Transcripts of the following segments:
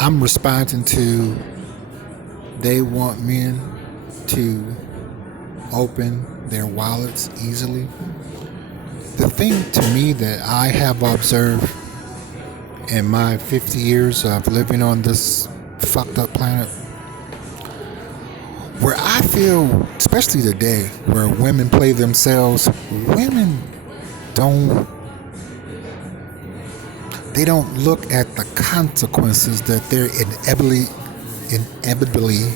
I'm responding to they want men to open their wallets easily. The thing to me that I have observed in my 50 years of living on this fucked up planet, where I feel, especially today, where women play themselves, women don't they don't look at the consequences that they're inevitably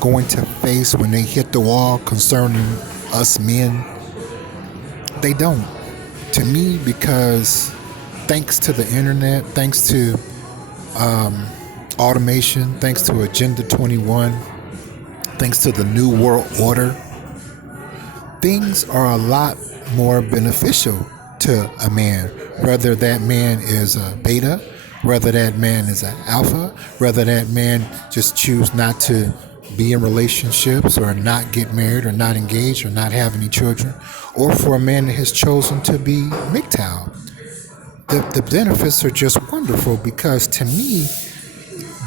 going to face when they hit the wall concerning us men. They don't. To me, because thanks to the internet, thanks to automation, thanks to Agenda 21, thanks to the New World Order, things are a lot more beneficial to a man. Whether that man is a beta, whether that man is an alpha, whether that man just choose not to be in relationships or not get married or not engaged or not have any children, or for a man that has chosen to be MGTOW. The benefits are just wonderful because to me,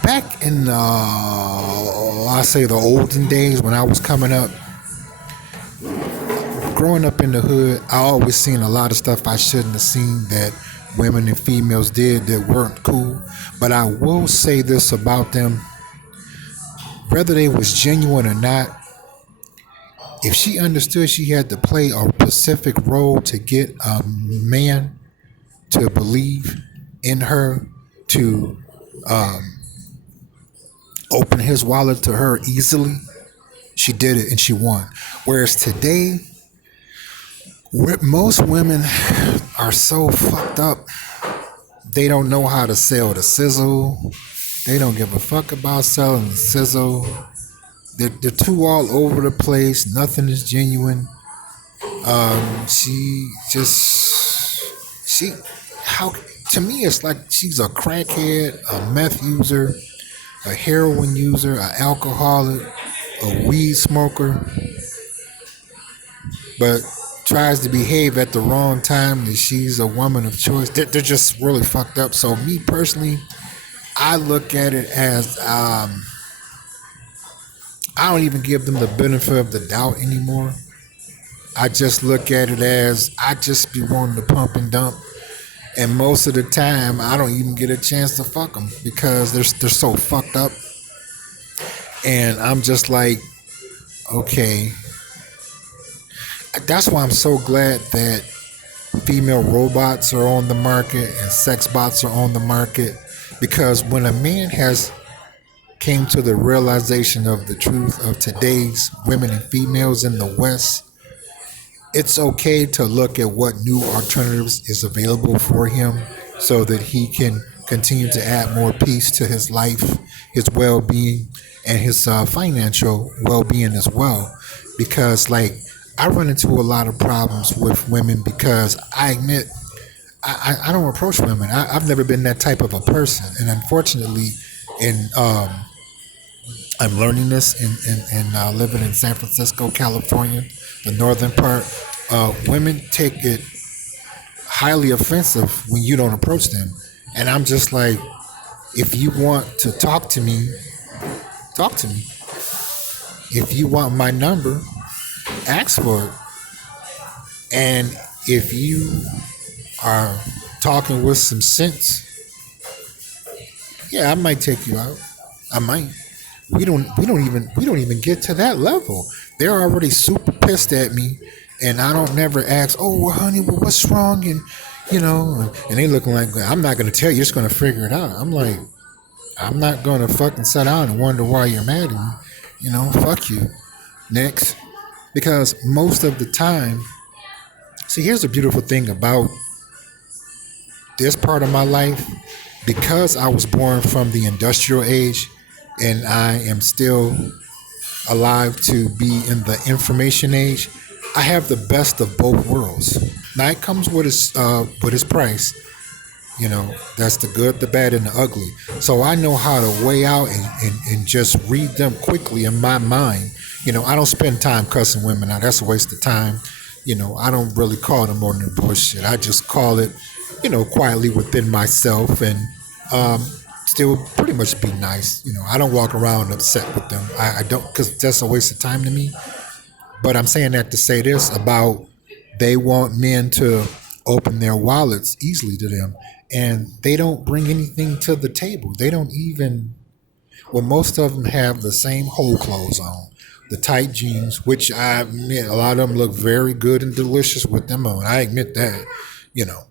back in I say the olden days when I was coming up, growing up in the hood, I always seen a lot of stuff I shouldn't have seen that women and females did that weren't cool. But I will say this about them, whether they was genuine or not, if she understood she had to play a specific role to get a man to believe in her, to open his wallet to her easily, she did it and she won. Whereas today, most women are so fucked up. They don't know how to sell the sizzle. They don't give a fuck about selling the sizzle. They're too all over the place. Nothing is genuine. She how to me it's like she's a crackhead, a meth user, a heroin user, an alcoholic, a weed smoker, but tries to behave at the wrong time that she's a woman of choice. They're just really fucked up. So me personally, I look at it as I don't even give them the benefit of the doubt anymore. I just look at it as I just be wanting to pump and dump, and most of the time I don't even get a chance to fuck them because they're so fucked up, and I'm just like, okay. That's why I'm so glad that female robots are on the market and sex bots are on the market, because when a man has came to the realization of the truth of today's women and females in the West, it's okay to look at what new alternatives is available for him so that he can continue to add more peace to his life, his well-being, and his financial well-being as well. Because like I run into a lot of problems with women because I admit I don't approach women. I've never been that type of a person, and unfortunately, in I'm learning this in living in San Francisco, California, the northern part. Women take it highly offensive when you don't approach them, and I'm just like, if you want to talk to me, talk to me. If you want my number, ask for it. And if you are talking with some sense, yeah, I might take you out. I might. We don't even get to that level. They're already super pissed at me, and I don't never ask, oh well, honey, well, what's wrong? And and they looking like I'm not gonna tell you, you're just gonna figure it out. I'm like, I'm not gonna fucking sit down and wonder why you're mad at me. Fuck you. Next. Because most of the time, see, here's the beautiful thing about this part of my life. Because I was born from the industrial age and I am still alive to be in the information age, I have the best of both worlds. Now it comes with its price. That's the good, the bad, and the ugly. So I know how to weigh out and just read them quickly in my mind. I don't spend time cussing women out. That's a waste of time. I don't really call them more than bullshit. I just call it, quietly within myself. And still pretty much be nice. I don't walk around upset with them. I don't, because that's a waste of time to me. But I'm saying that to say this about they want men to open their wallets easily to them, and they don't bring anything to the table. They don't even. Well, most of them have the same whole clothes on, the tight jeans, which I admit a lot of them look very good and delicious with them on. I admit that, you know.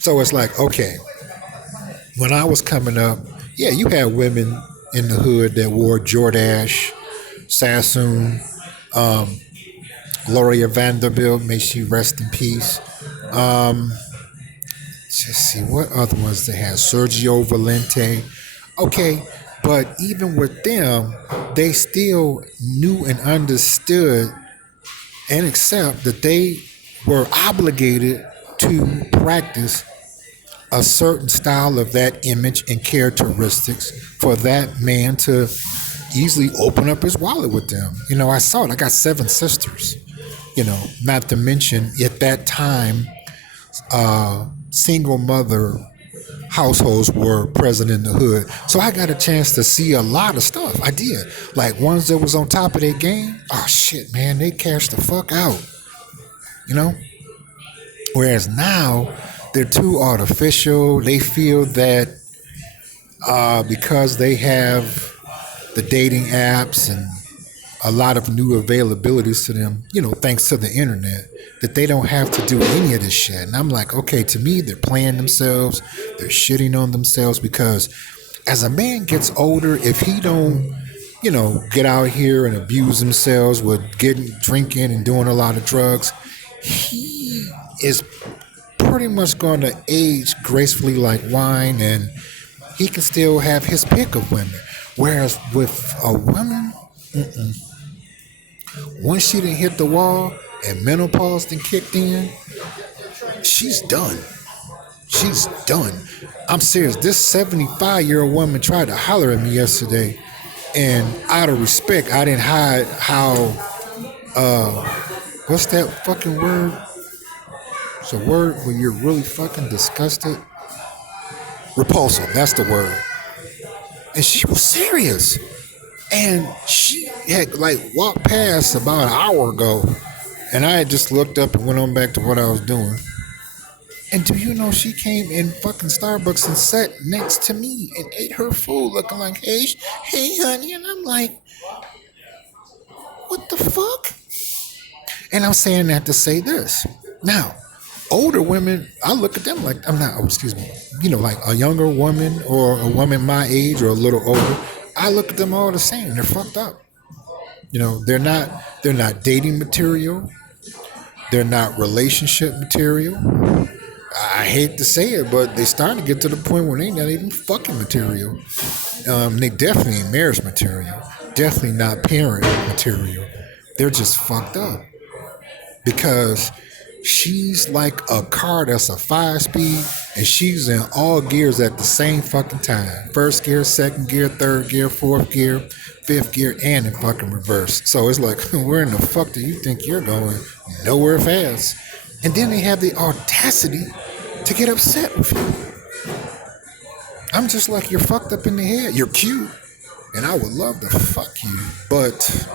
So it's like, okay, when I was coming up, yeah, you had women in the hood that wore Jordache, Sassoon, Gloria Vanderbilt, may she rest in peace. Just see what other ones they had. Sergio Valente. Okay, but even with them, they still knew and understood and accept that they were obligated to practice a certain style of that image and characteristics for that man to easily open up his wallet with them. I saw it. I got 7 sisters. Not to mention at that time, single mother households were present in the hood. So I got a chance to see a lot of stuff. I did. Like ones that was on top of their game. Oh shit, man, they cashed the fuck out. Whereas now they're too artificial. They feel that because they have the dating apps and a lot of new availabilities to them, thanks to the internet, that they don't have to do any of this shit. And I'm like, okay, to me, they're playing themselves. They're shitting on themselves because as a man gets older, if he don't, get out here and abuse themselves with drinking and doing a lot of drugs, he is pretty much going to age gracefully like wine, and he can still have his pick of women. Whereas with a woman, once she done hit the wall and menopause done kicked in, she's done. She's done. I'm serious. This 75-year-old woman tried to holler at me yesterday, and out of respect, I didn't hide how, what's that fucking word? It's a word when you're really fucking disgusted. Repulsive, that's the word. And she was serious. And she had walked past about an hour ago, and I had just looked up and went on back to what I was doing. And do you know she came in fucking Starbucks and sat next to me and ate her food looking like, hey honey. And I'm like, what the fuck? And I'm saying that to say this. Now, older women, I look at them like, like a younger woman or a woman my age or a little older, I look at them all the same. They're fucked up. They're not dating material. They're not relationship material. I hate to say it, but they starting to get to the point where they not even fucking material. They definitely ain't marriage material. Definitely not parent material. They're just fucked up. Because she's like a car that's a 5-speed, and she's in all gears at the same fucking time. First gear, second gear, third gear, fourth gear, fifth gear, and in fucking reverse. So it's like, where in the fuck do you think you're going? Nowhere fast. And then they have the audacity to get upset with you. I'm just like, you're fucked up in the head. You're cute, and I would love to fuck you, but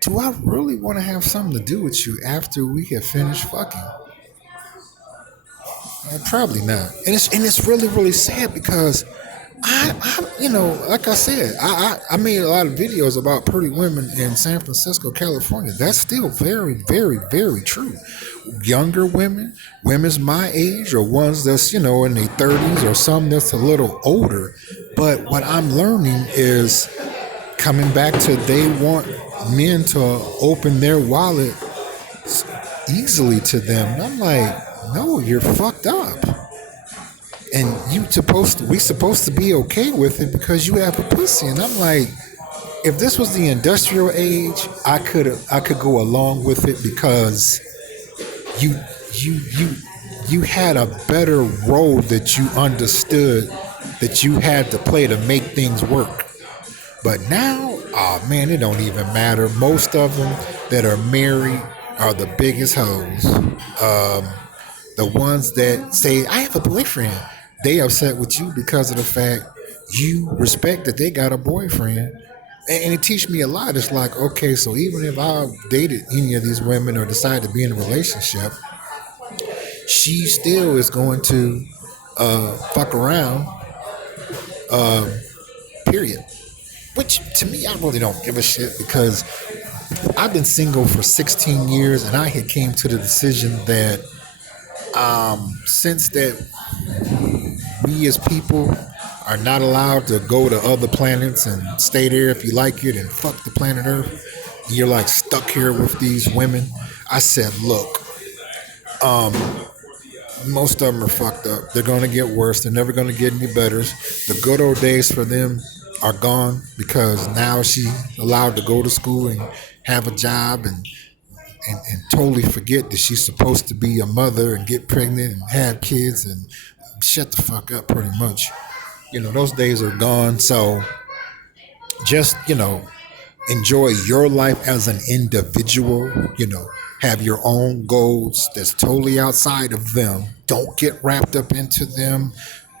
do I really want to have something to do with you after we have finished fucking? Probably not. And it's really, really sad because I like I said, I made a lot of videos about pretty women in San Francisco, California. That's still very, very, very true. Younger women's my age, or ones that's, in their 30s, or some that's a little older. But what I'm learning is coming back to they want men to open their wallet easily to them. And I'm like, no, you're fucked up. And we supposed to be okay with it because you have a pussy. And I'm like, if this was the industrial age, I could go along with it because you had a better role that you understood that you had to play to make things work. But now, oh man, it don't even matter. Most of them that are married are the biggest hoes. The ones that say, I have a boyfriend. They upset with you because of the fact you respect that they got a boyfriend. And it teach me a lot. It's like, okay, so even if I dated any of these women or decide to be in a relationship, she still is going to fuck around, period. Which to me, I really don't give a shit because I've been single for 16 years and I had came to the decision that since that we as people are not allowed to go to other planets and stay there if you like it and fuck the planet Earth, you're like stuck here with these women. I said, look, most of them are fucked up. They're going to get worse. They're never going to get any better. The good old days for them are gone because now she's allowed to go to school and have a job and totally forget that she's supposed to be a mother and get pregnant and have kids and shut the fuck up pretty much. Those days are gone. So just, enjoy your life as an individual, have your own goals that's totally outside of them. Don't get wrapped up into them.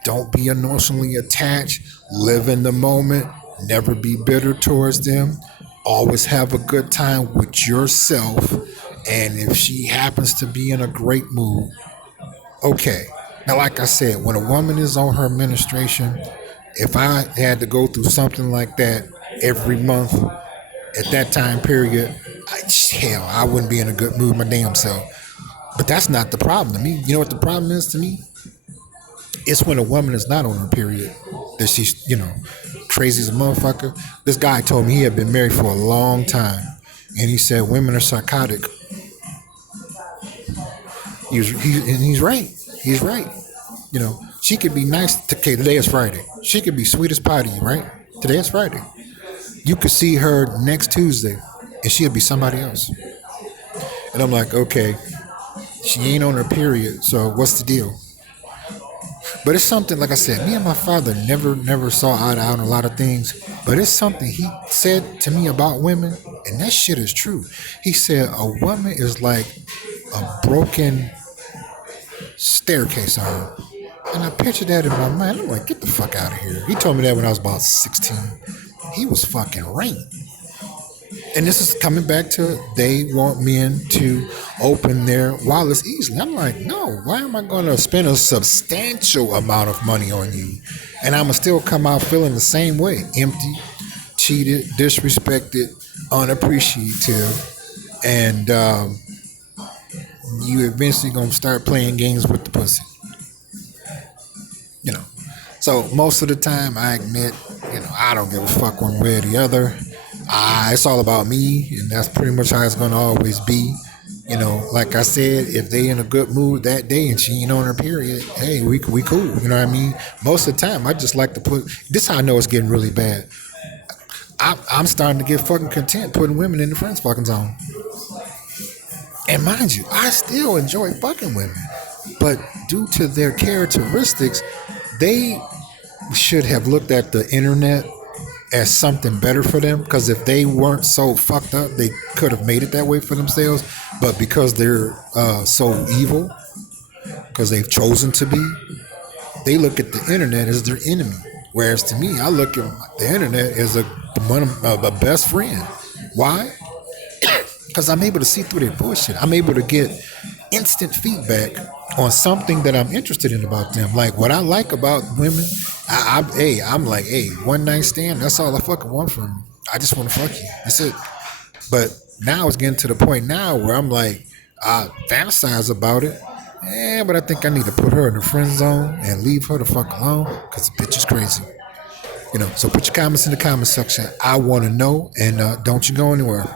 Don't be emotionally attached. Live in the moment. Never be bitter towards them. Always have a good time with yourself. And if she happens to be in a great mood, okay. Now, like I said, when a woman is on her menstruation, if I had to go through something like that every month at that time period, I wouldn't be in a good mood my damn self. But that's not the problem to me. You know what the problem is to me? It's when a woman is not on her period that she's, crazy as a motherfucker. This guy told me he had been married for a long time. And he said women are psychotic. And he's right. He's right. She could be nice. Okay, today is Friday. She could be sweet as pie to you, right? Today is Friday. You could see her next Tuesday, and she'll be somebody else. And I'm like, okay, she ain't on her period, so what's the deal? But it's something, like I said, me and my father never saw eye to eye on a lot of things. But it's something he said to me about women, and that shit is true. He said a woman is like a broken staircase on her. And I pictured that in my mind. I'm like, get the fuck out of here. He told me that when I was about 16. He was fucking right. And this is coming back to they want men to open their wallets easily. I'm like, no, why am I going to spend a substantial amount of money on you? And I'm going to still come out feeling the same way. Empty, cheated, disrespected, unappreciative. And you eventually going to start playing games with the pussy. So most of the time I admit, I don't give a fuck one way or the other. It's all about me, and that's pretty much how it's going to always be. Like I said, if they in a good mood that day and she ain't on her period, hey, we cool. You know what I mean? Most of the time, I just like to put, this is how I know it's getting really bad. I'm starting to get fucking content putting women in the friends fucking zone. And mind you, I still enjoy fucking women. But due to their characteristics, they should have looked at the internet as something better for them, because if they weren't so fucked up, they could have made it that way for themselves. But because they're so evil, because they've chosen to be, they look at the internet as their enemy. Whereas to me, I look at the internet as a best friend. Why? Because I'm able to see through their bullshit. I'm able to get instant feedback on something that I'm interested in about them. Like what I like about women, I'm like, one night stand, that's all I fucking want from them. I just want to fuck you. That's it. But now it's getting to the point now where I'm like, I fantasize about it. But I think I need to put her in the friend zone and leave her the fuck alone, because the bitch is crazy. So put your comments in the comment section. I want to know, and don't you go anywhere.